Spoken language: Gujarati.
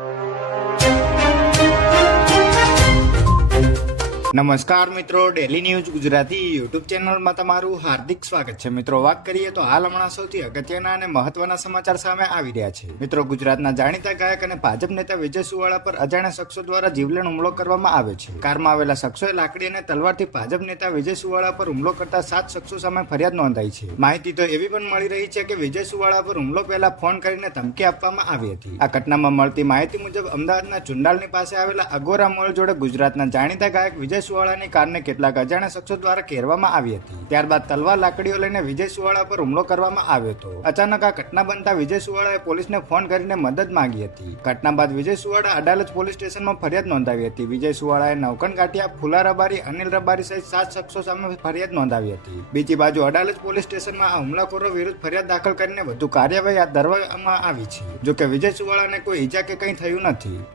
you. નમસ્કાર મિત્રો ડેલી ન્યૂઝ ગુજરાતી યુટ્યુબ ચેનલમાં તમારું હાર્દિક સ્વાગત છે. મિત્રો, વાત કરીએ તો હાલ હમણાં સૌથી અગત્યના અને મહત્વના સમાચાર સામે આવી રહ્યા છે. મિત્રો, ગુજરાતના જાણીતા ગાયક અને ભાજપ નેતા વિજય સુવાળા પર અજાણ્યા શખ્સો દ્વારા જીવલેણ હુમલો કરવામાં આવ્યો છે. કારમાં આવેલા શખ્સોએ લાકડી અને તલવારથી ભાજપ નેતા વિજય સુવાળા પર હુમલો કરતા સાત શખ્સો સામે ફરિયાદ નોંધાઈ છે. માહિતી તો એવી પણ મળી રહી છે કે વિજય સુવાળા પર હુમલો પહેલા ફોન કરીને ધમકી આપવામાં આવી હતી. આ ઘટનામાં મળતી માહિતી મુજબ અમદાવાદના ચુંડાલની પાસે આવેલા અગોરા મોલ જોડે ગુજરાતના જાણીતા ગાયક વિજય સુવાળાની કારને કેટલાક અજાણ્યા શખ્સો દ્વારા ઘેરવામાં આવી હતી. ત્યારબાદ તલવાર લાકડીઓ લઈને વિજય સુવાળા પર હુમલો કરવામાં આવ્યો હતો. અચાનક આ ઘટના બનતા વિજય સુવાળાએ પોલીસને ફોન કરીને મદદ માંગી હતી. ઘટના બાદ વિજય સુવાળા અડાલજ પોલીસ સ્ટેશનમાં ફરિયાદ નોંધાવી હતી. વિજય સુવાળાએ નવકણ ગાંઠિયા ફુલા રબારી અનિલ રબારી સહિત સાત શખ્સો સામે ફરિયાદ નોંધાવી હતી. બીજી બાજુ અડાલજ પોલીસ સ્ટેશનમાં આ હુમલાખોરો વિરુદ્ધ ફરિયાદ દાખલ કરીને વધુ કાર્યવાહી હાથ ધરવામાં આવી છે. જોકે વિજય સુવાળાને કોઈ ઈજા કે કંઈ થયું નથી.